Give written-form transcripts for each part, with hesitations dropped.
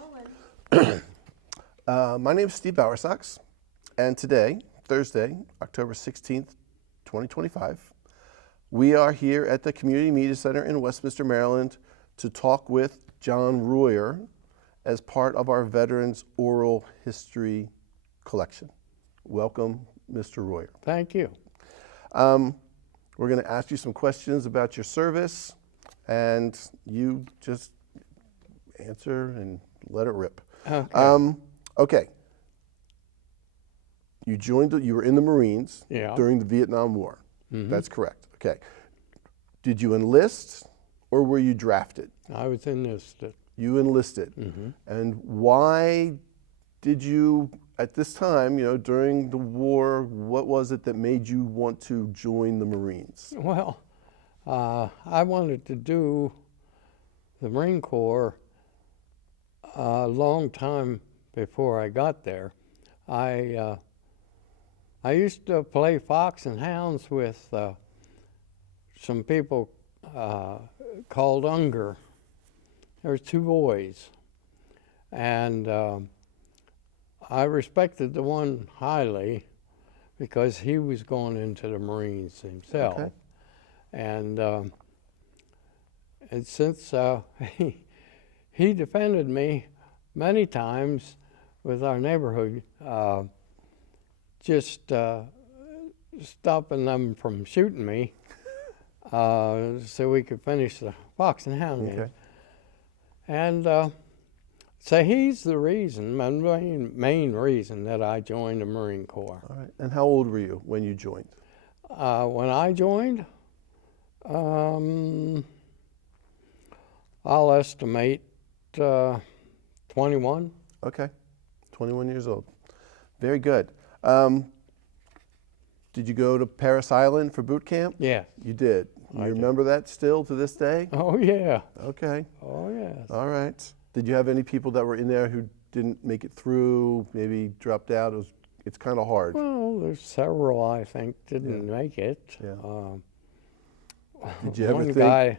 Rolling. My name is Steve Bowersox, and today, Thursday, October 16th, 2025, we are here at the Community Media Center in Westminster, Maryland, to talk with John Royer as part of our Veterans Oral History Collection. Welcome, Mr. Royer. Thank you. We're going to ask you some questions about your service, and you just answer and let it rip. Okay. Okay. You were in the Marines during the Vietnam War. Mm-hmm. That's correct. Okay. Did you enlist or were you drafted? I was enlisted. You enlisted. Mm-hmm. And why did you, at this time, during the war, what was it that made you want to join the Marines? Well, I wanted to do the Marine Corps a long time before I got there. I used to play fox and hounds with some people called Unger. There were two boys, and I respected the one highly because he was going into the Marines himself. Okay. And since he defended me many times with our neighborhood, just stopping them from shooting me so we could finish the fox and hound game. Okay. And so he's the reason, my main reason that I joined the Marine Corps. All right. And how old were you when you joined? When I joined, I'll estimate 21. Okay. 21 years old. Very good. Did you go to Parris Island for boot camp? Yeah. You did. You I did. remember that still to this day? Oh, yeah. Okay. Oh, yes. All right. Did you have any people that were in there who didn't make it through, maybe dropped out? It's kind of hard. Well, there's several, I think, didn't make it. Yeah. Did you ever think?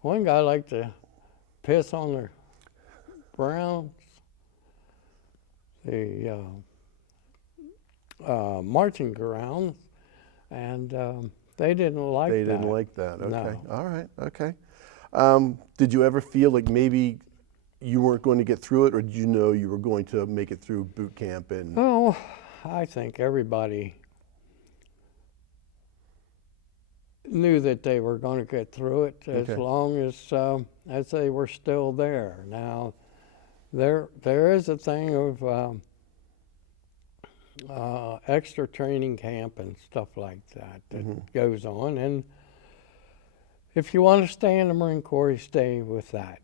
One guy liked to piss on the grounds, the marching grounds, and they didn't like that. They didn't like that. Okay. No. All right. Okay. Did you ever feel like maybe you weren't going to get through it, or did you know you were going to make it through boot camp? And Oh, I think everybody knew that they were going to get through it as Okay. long as they were still there. Now, there is a thing of extra training camp and stuff like that goes on, and if you want to stay in the Marine Corps, you stay with that.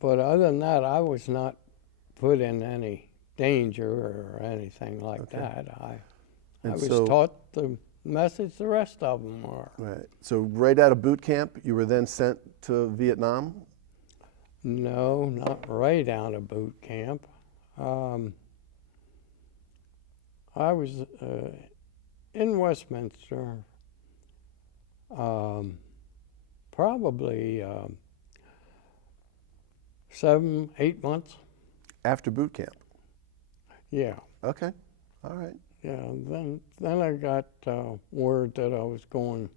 But other than that, I was not put in any danger or anything like that. I was taught the message the rest of them were. Right. So right out of boot camp, you were then sent to Vietnam? No, not right out of boot camp. I was in Westminster probably 7, 8 months. After boot camp? Yeah. Okay. All right. Yeah, then I got word that I was going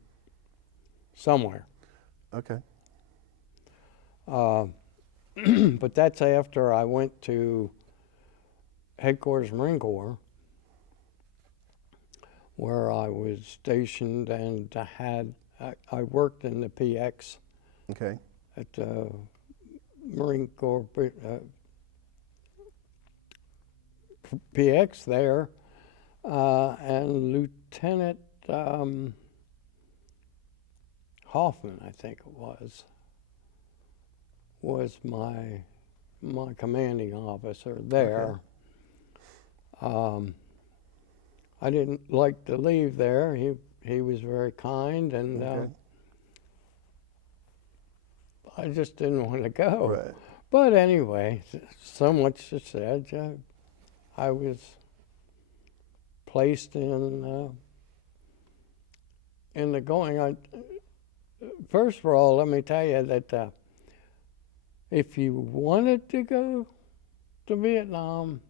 somewhere. Okay. But that's after I went to Headquarters Marine Corps, where I was stationed and I worked in the PX Okay. at the Marine Corps PX there, and Lieutenant Hoffman, I think it was my commanding officer there. Okay. I didn't like to leave there. He was very kind, and Okay. I just didn't want to go. Right. But anyway, so much said. I was placed in the going. First of all, let me tell you that if you wanted to go, to Vietnam,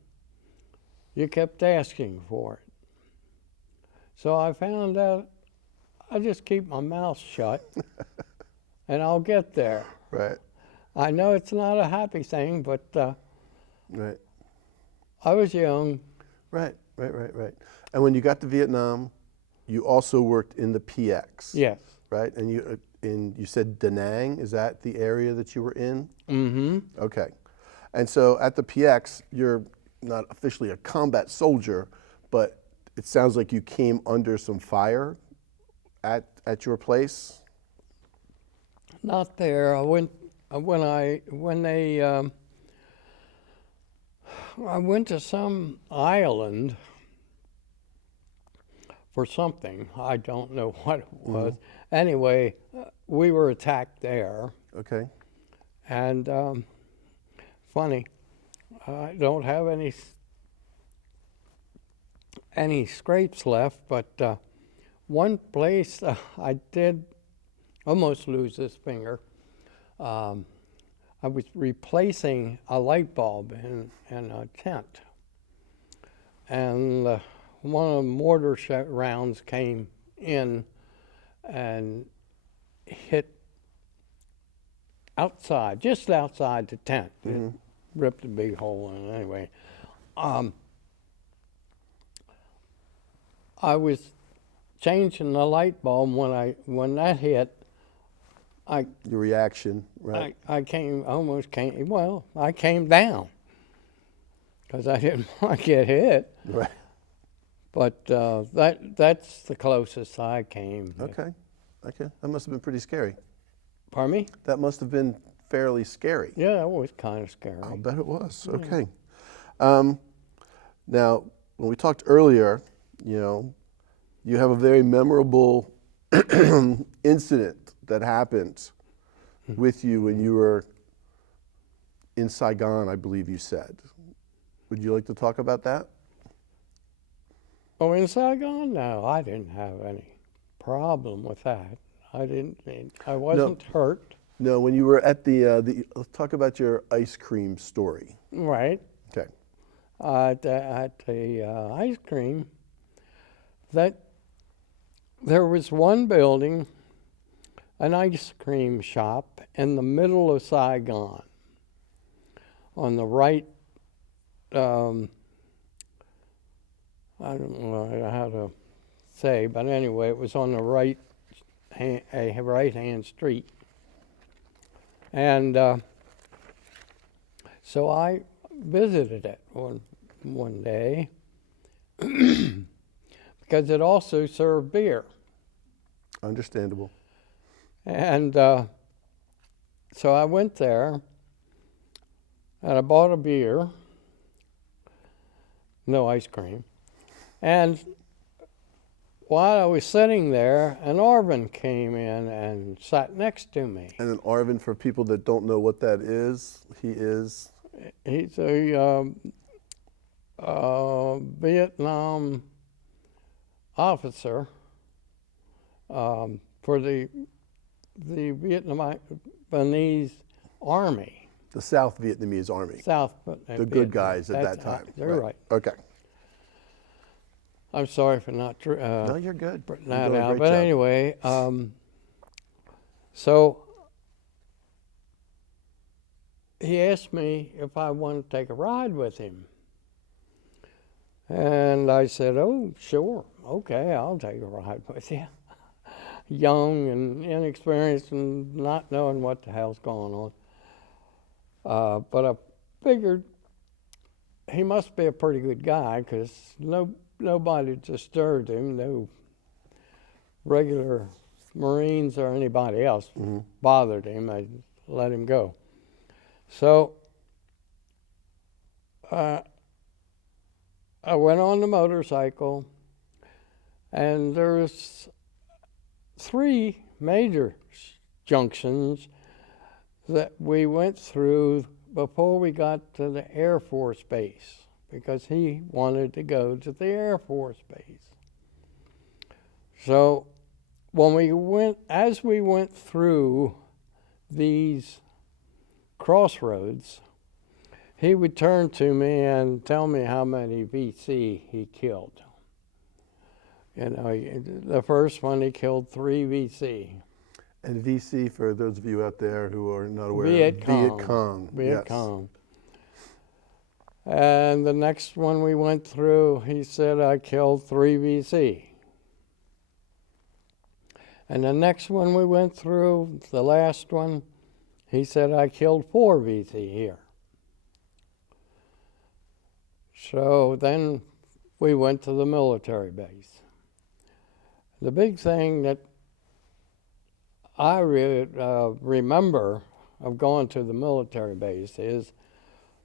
you kept asking for it. So I found out I just keep my mouth shut and I'll get there. Right. I know it's not a happy thing, but Right. I was young. Right. And when you got to Vietnam, you also worked in the PX. Yes. Right. And you said Da Nang. Is that the area that you were in? Mm-hmm. Okay. And so at the PX, you're not officially a combat soldier, but it sounds like you came under some fire at your place. Not there. I went I went to some island for something. I don't know what it was. Anyway, we were attacked there. Okay. And funny, I don't have any scrapes left, but one place I did almost lose this finger. I was replacing a light bulb in a tent, and one of the mortar rounds came in and hit outside, just outside the tent. It ripped a big hole in it anyway. I was changing the light bulb when that hit. Your reaction, right? I came down because I didn't want to get hit. Right. But that's the closest I came. Okay. That must have been pretty scary. Pardon me? That must have been fairly scary. Yeah, it was kind of scary. I'll bet it was. Okay. Now, when we talked earlier, you have a very memorable incident that happened with you when you were in Saigon, I believe you said. Would you like to talk about that? Oh, in Saigon? No, I didn't have any problem with that. I wasn't hurt. No, when you were at let's talk about your ice cream story. Right. Okay. At the ice cream, there was one building, an ice cream shop in the middle of Saigon. On the right, I don't know how to say, but anyway, it was on the right-hand street. And so I visited it one day because it also served beer. Understandable. And so I went there and I bought a beer, no ice cream. And while I was sitting there, an Arvin came in and sat next to me. And an Arvin, for people that don't know what that is, he's a Vietnam officer for the Vietnamese Army. The South Vietnamese Army. The good guys at that time. You're right. Okay. I'm sorry for not No, you're good. putting You're that doing a out. great But job. anyway, so he asked me if I wanted to take a ride with him. And I said, oh, sure. Okay, I'll take a ride with you. Young and inexperienced and not knowing what the hell's going on. But I figured he must be a pretty good guy because nobody disturbed him. No regular Marines or anybody else bothered him. I let him go. So I went on the motorcycle, and there's 3 major junctions that we went through before we got to the Air Force Base, because he wanted to go to the Air Force Base. So as we went through these crossroads, he would turn to me and tell me how many VC he killed. You know, the first one he killed 3 VC. And VC, for those of you out there who are not aware, Viet Cong. Viet Cong. Viet Yes. Cong. And the next one we went through, he said I killed 3 VC. And the next one we went through, the last one, he said I killed 4 VC here. So then we went to the military base. The big thing that I really remember of going to the military base is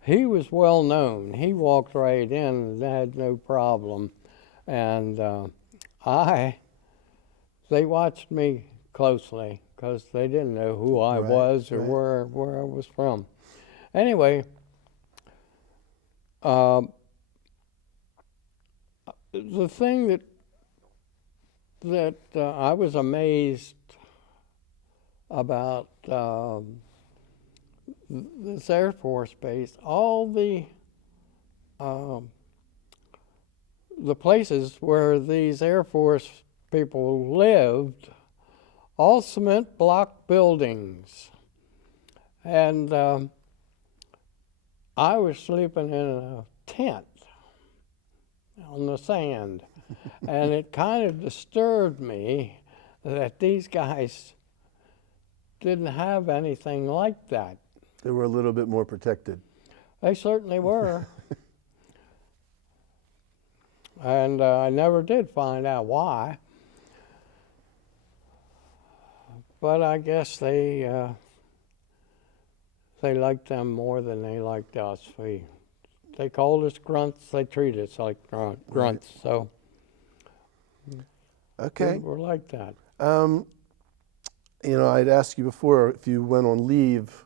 he was well known. He walked right in and had no problem. And they watched me closely because they didn't know who I was or where I was from. Anyway, the thing that I was amazed about this Air Force base, all the places where these Air Force people lived, all cement block buildings. And I was sleeping in a tent on the sand. And it kind of disturbed me that these guys didn't have anything like that. They were a little bit more protected. They certainly were. And I never did find out why. But I guess they liked them more than they liked us. They called us grunts. They treated us like grunts. Right. So okay, we're like that. You know, I'd asked you before if you went on leave,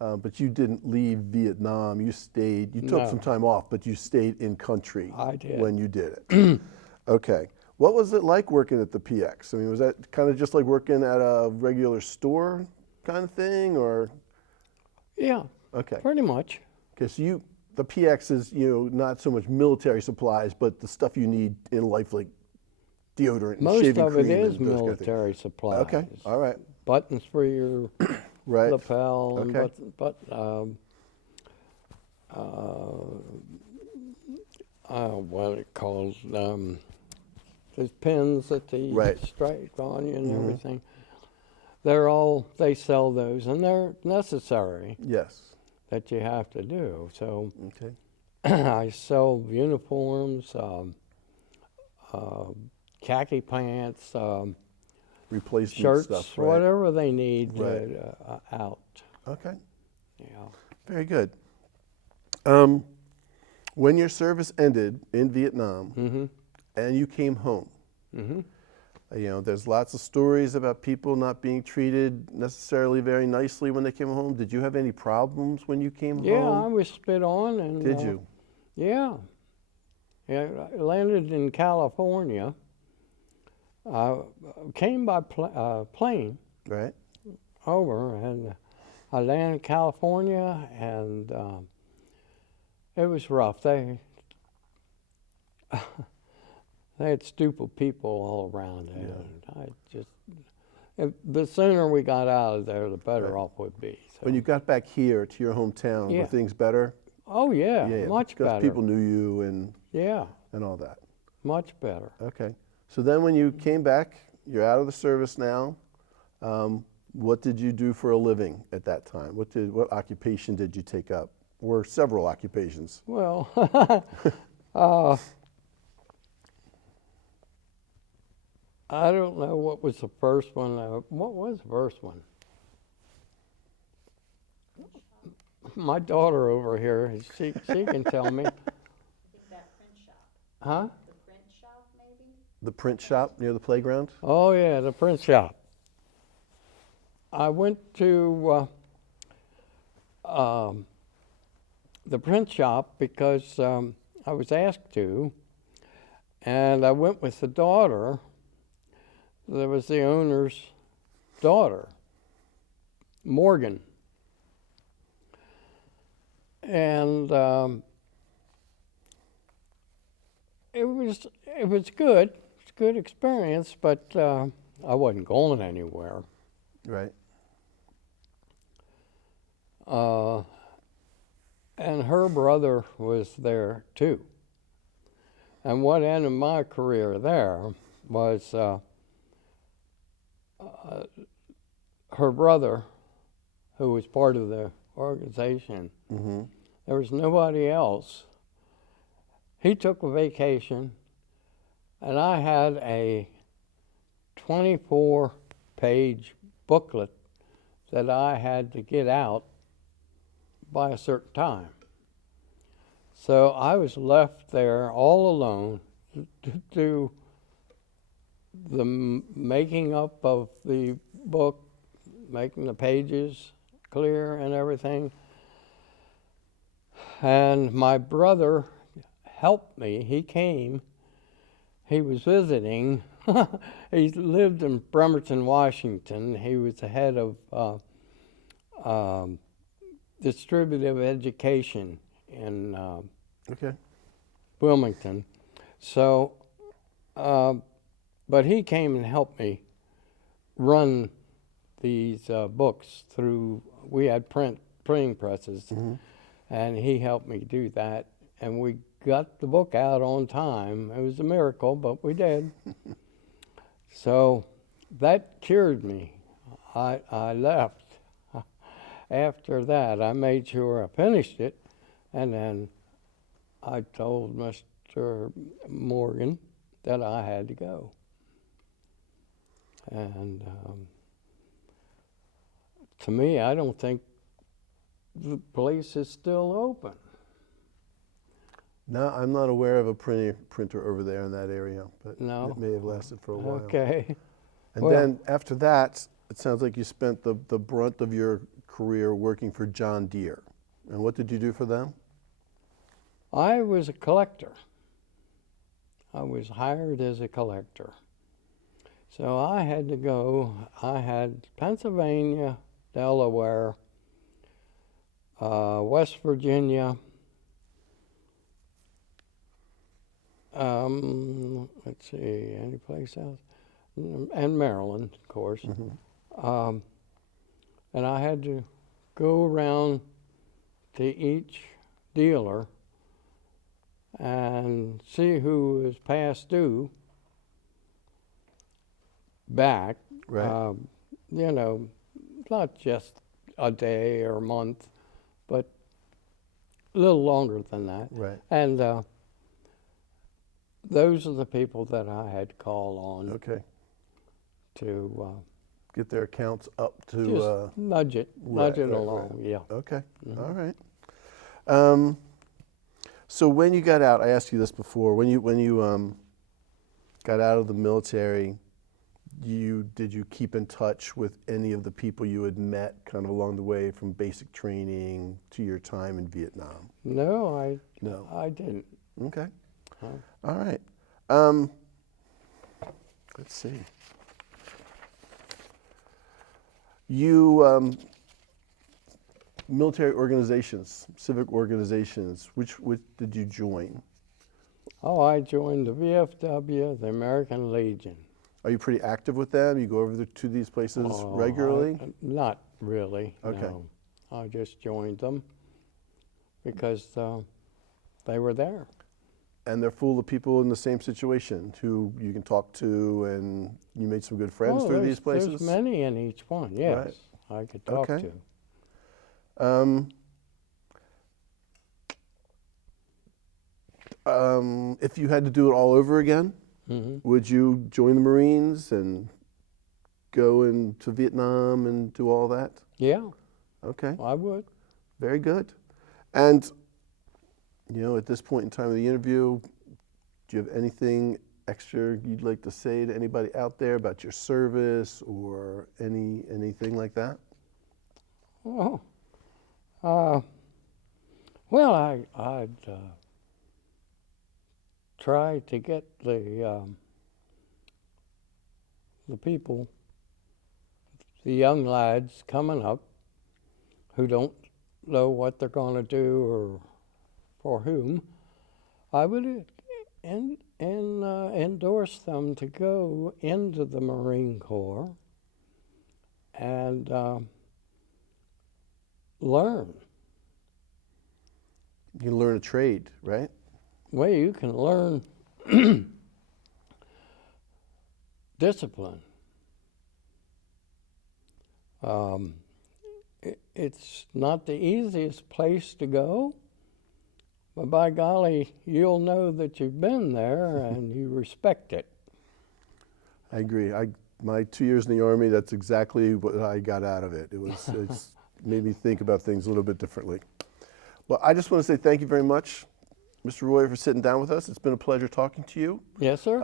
but you didn't leave Vietnam. You stayed. You took some time off, but you stayed in country. I did. When you did it. Okay. What was it like working at the PX? I mean, was that kind of just like working at a regular store kind of thing, or? Yeah. Okay. Pretty much. Because the PX is, not so much military supplies, but the stuff you need in life, like deodorant and shaving cream. Most of it is and those military supplies. Okay. All right. Buttons for your lapel and what it calls there's pins that they strike on you and everything. They sell those, and they're necessary. Yes. That you have to do. So okay. I sell uniforms, khaki pants, replacement shirts, stuff, whatever they need out. Okay. Yeah. Very good. When your service ended in Vietnam and you came home, there's lots of stories about people not being treated necessarily very nicely when they came home. Did you have any problems when you came home? Yeah, I was spit on. And did you? Yeah. I landed in California. I came by plane over, and I landed in California, and it was rough. They had stupid people all around there. The sooner we got out of there, the better off we'd be. So. When you got back here to your hometown, were things better? Oh yeah, much better. Because people knew you and all that. Much better. Okay. So then when you came back, you're out of the service now. What did you do for a living at that time? What occupation did you take up? Or several occupations? Well, I don't know what was the first one. What was the first one? My daughter over here, she can tell me. I think that print shop. Huh? The print shop, maybe? The print shop near the playground? Oh, yeah, the print shop. I went to the print shop because I was asked to, and I went with the daughter. There was the owner's daughter, Morgan. and it was good. It's a good experience, but I wasn't going anywhere. Right. And her brother was there too. And what ended my career there was her brother, who was part of the organization. Mm-hmm. There was nobody else. He took a vacation, and I had a 24-page booklet that I had to get out by a certain time. So I was left there all alone to do the making up of the book, making the pages clear and everything. And my brother helped me. He came. He was visiting. He lived in Bremerton, Washington. He was the head of distributive education in Okay. Wilmington. So, but he came and helped me run these books through. We had printing presses, Mm-hmm. and he helped me do that. And we got the book out on time. It was a miracle, but we did. So that cured me. I left. After that, I made sure I finished it, and then I told Mr. Morgan that I had to go. And to me, I don't think the place is still open. No, I'm not aware of a printer over there in that area, but No. it may have lasted for a while. Okay. And Well- then after that, it sounds like you spent the brunt of your career working for John Deere. And what did you do for them? I was a collector. I was hired as a collector. So I had to go. I had Pennsylvania, Delaware, West Virginia, let's see, any place else? And Maryland, of course. Mm-hmm. And I had to go around to each dealer and see who was past due back. Right. You know, not just a day or a month, but a little longer than that. Right. And those are the people that I had to call on Okay. to Get their accounts up to. just nudge it right. along. Yeah. Okay. Mhm. All right. So when you got out, I asked you this before. When you got out of the military, did you keep in touch with any of the people you had met kind of along the way from basic training to your time in Vietnam? No, No. I didn't. Okay. Huh. All right. Let's see. You military organizations, civic organizations. Which did you join? Oh, I joined the VFW, the American Legion. Are you pretty active with them? You go over to these places Oh, regularly? Not really. Okay. No. I just joined them because they were there. And they're full of people in the same situation who you can talk to, and you made some good friends through these places? There's many in each one, yes. I could talk Okay. to. If you had to do it all over again, Hmm. would you join the Marines and go into Vietnam and do all that? Yeah, Okay, I would. very good. And, at this point in time of the interview, do you have anything extra you'd like to say to anybody out there about your service or anything like that? Oh, well, I'd try to get the people, the young lads coming up who don't know what they're going to do or for whom, I would endorse them to go into the Marine Corps and learn. You learn a trade, right? Well, you can learn discipline. It's not the easiest place to go, but by golly, you'll know that you've been there and you respect it. I agree. My 2 years in the Army, that's exactly what I got out of it. It's made me think about things a little bit differently. Well, I just want to say thank you very much, Mr. Royer, for sitting down with us. It's been a pleasure talking to you. Yes, sir.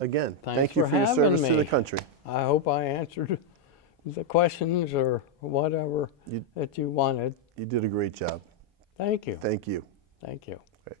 Again, Thanks thank you for your having service to me. the country. I hope I answered the questions or whatever that you wanted. You did a great job. Thank you. Thank you. Thank you. Right.